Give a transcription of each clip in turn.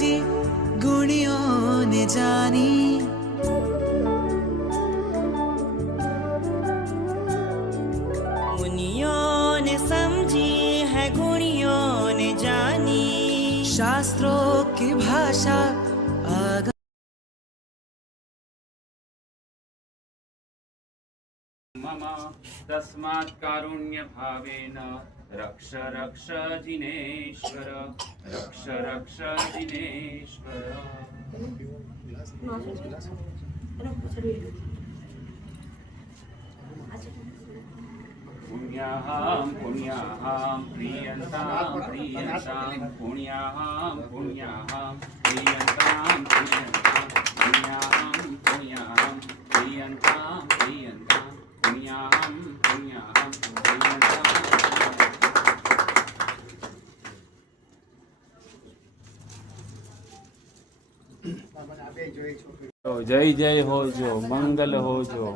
समझी गुणियों ने जानी। मुनियों ने समझी है गुणियों ने जानी। शास्त्रों की भाषा मम तस्मात् कारुण्य भावेन रक्ष रक्ष जिनेश्वर, रक्ष रक्ष जिनेश्वर। पुण्याहं पुण्याहं प्रियन्तां प्रियन्तां पुण्याहं पुण्याहं प्रियन्तां प्रियन्तां पुण्याहं पुण्याहं प्रियन्तां प्रियन्तां पुण्याहं पुण्याहं प्रियन्तां। जय जय हो जो मंगल हो जो।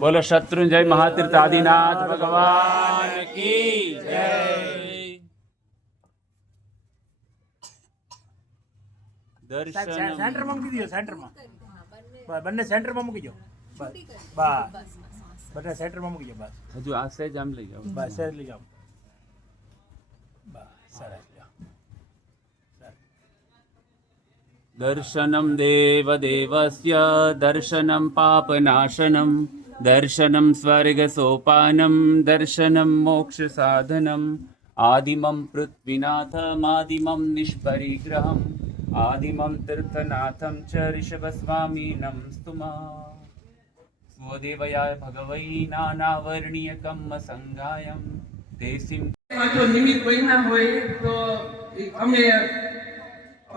बोलो शत्रुंजय महातीर्थ आदिनाथ भगवान की जय। दर्शन सेंटर में मूकी दो, सेंटर में बने सेंटर में मूकी दो बस बस बने सेंटर में मूकी दो बस। हजू आ से जाम ले जाओ, बस से ले जाओ बस सरस। दर्शनं देवदेवस्य दर्शनं पापनाशनं दर्शनं स्वर्गसोपानं दर्शनं मोक्षसाधनम् आदिमं पृथ्वीनाथमादिमं निष्परिग्रहम् आदिमं तीर्थनाथं च ऋषभस्वामिनं स्तुमः। स्वदेवयाय भगवै नानावर्णीयकं संगायं ते सिं નિમિત્ત બન્યા હોય તો અમે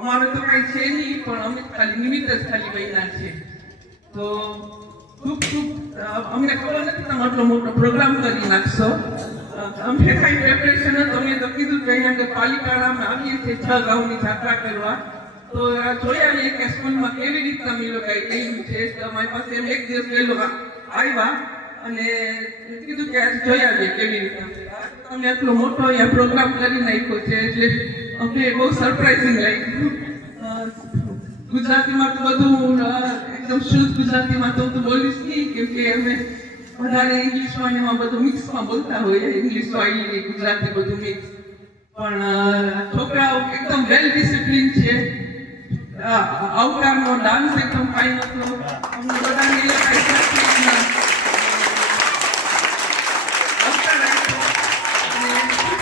અમારે તો કઈ છે નહીં, પણ અમે ખાલી નિમિત્ત જ ખાલી બન્યા છે. તો ખૂબ ખૂબ અમને ખબર નથી તમે આટલો મોટો પ્રોગ્રામ કરી નાખશો. અમને કાંઈ પ્રેપરેશન હતું, અમે તો કીધું કે અહીંયા આગળ પાલિતાણામાં આવીએ છીએ 6 ગાઉની જાત્રા કરવા. તો જોયા ને કે સ્કૂલમાં કેવી રીતના અમે લોકોએ કર્યું છે. તો અમારી પાસે એમ એક દિવસ પહેલો આવ્યા અને કીધું કે આજે જોઈ આવીએ કેવી રીતના તમે આટલો મોટો અહીંયા પ્રોગ્રામ કરી નાખ્યો છે. એટલે અમને બહુ સરપ્રાઇઝિંગ લાગ્યું. ગુજરાતીમાં તો બધું એકદમ શુદ્ધ ગુજરાતીમાં તો હું તો બોલીશ નહીં, કેમ કે અમે વધારે ઇંગ્લિશમાં ને એમાં બધું મિક્સમાં બોલતા હોઈએ, ઇંગ્લિશ વાળી ગુજરાતી બધું મિક્સ. પણ છોકરાઓ એકદમ વેલ ડિસિપ્લિન છે. આવકારનો ડાન્સ એકદમ ફાઇન હતો. અમને બધાને એ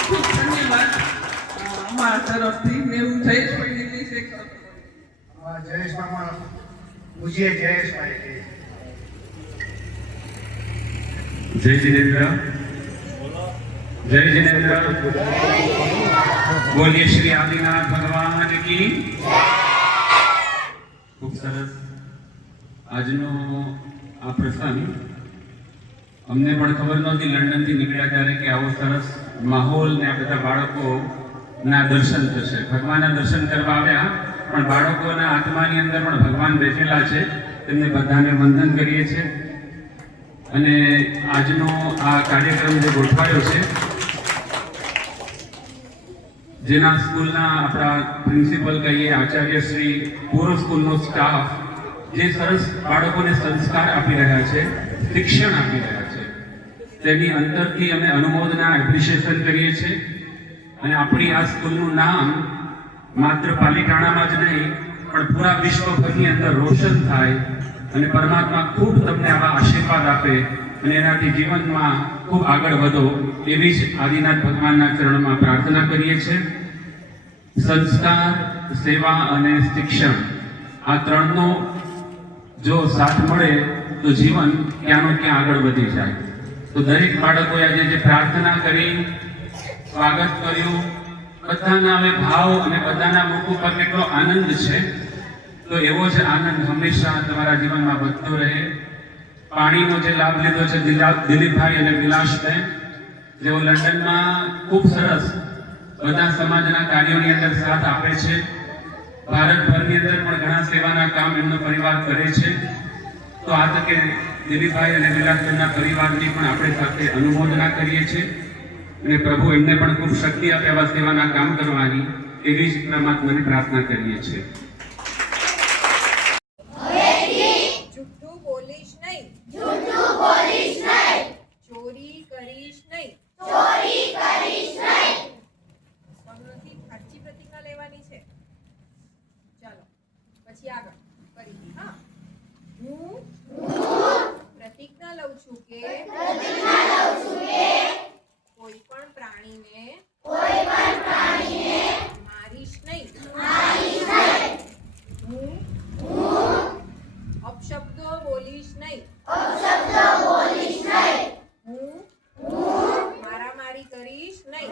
ખૂબ ધન્યવાદ અમારા તરફથી. મેં હું જયેશભાઈને કહીશ એક જયેશ મામા પૂજીએ જયેશભાઈ जय जिनेन्द्र, जय जिनेन्द्र। बोलिए श्री आदिनाथ भगवान की। खूब सरस આજનો આ પ્રસંગ અમને પણ ખબર નહોતી લંડનથી નીકળ્યા ત્યારે કે આવો સરસ માહોલ ને આ બધા બાળકોના દર્શન થશે. ભગવાનના દર્શન કરવા આવ્યા, પણ બાળકોના આત્માની અંદર પણ ભગવાન બેઠેલા છે. તેમને બધાને વંદન કરીએ છીએ. અને આજનો આ કાર્યક્રમ જે ગોઠવાયો છે, જેના સ્કૂલના આપણા પ્રિન્સિપલ કહીએ, આચાર્યશ્રી, પૂર્વ સ્કૂલનો સ્ટાફ જે સરસ બાળકોને સંસ્કાર આપી રહ્યા છે, શિક્ષણ આપી રહ્યા છે, તેની અંદરથી અમે અનુમોદના એપ્રિશિએશન કરીએ છીએ. અને આપણી આ સ્કૂલનું નામ માત્ર પાલિતાણામાં જ નહીં પણ પૂરા વિશ્વભરની અંદર રોશન થાય અને પરમાત્મા ખૂબ તમને આવા આશીર્વાદ આપે અને એનાથી જીવનમાં ખૂબ આગળ વધો, એવી જ આદિનાથ ભગવાનના ચરણમાં પ્રાર્થના કરીએ છીએ. સંસ્કાર, સેવા અને શિક્ષણ, આ ત્રણનો જો સાથ મળે તો જીવન ક્યાંનો ક્યાં આગળ વધી જાય. તો દરેક બાળકોએ આજે જે પ્રાર્થના કરી, સ્વાગત કર્યું, બધાના હવે ભાવ અને બધાના મુખ ઉપર કેટલો આનંદ છે. તો એવો જ આનંદ હંમેશા તમારા જીવનમાં વધતો રહે. પાણીનો જે લાભ લીધો છે દિલીપભાઈ અને વિલાસભાઈ, જેઓ લંડનમાં ખૂબ સરસ બધા સમાજના કાર્યોની અંદર સાથ આપે છે. ભારતભરની અંદર પણ ઘણા સેવાના કામ એમનો પરિવાર કરે છે. તો આ તકે દિલીપભાઈ અને વિલાસભાઈના પરિવારની પણ આપણે સાથે અનુમોદના કરીએ છીએ અને પ્રભુ એમને પણ ખૂબ શક્તિ આપે આવા સેવાના કામ કરવાની. એવી જ પરમાત્માને પ્રાર્થના કરીએ છીએ. જૂઠું બોલીશ નહીં, ચોરી કરીશ નહીં. સૌથી સાચી પ્રતિજ્ઞા લેવાની છે. ચાલો પછી આગળ ફરીથી. હા, હું પ્રતિજ્ઞા લઉં છું કે કોઈ પણ પ્રાણીને મારીશ નહીં. હું અપશબ્દો બોલીશ નહીં. હું મારામારી કરીશ નહીં.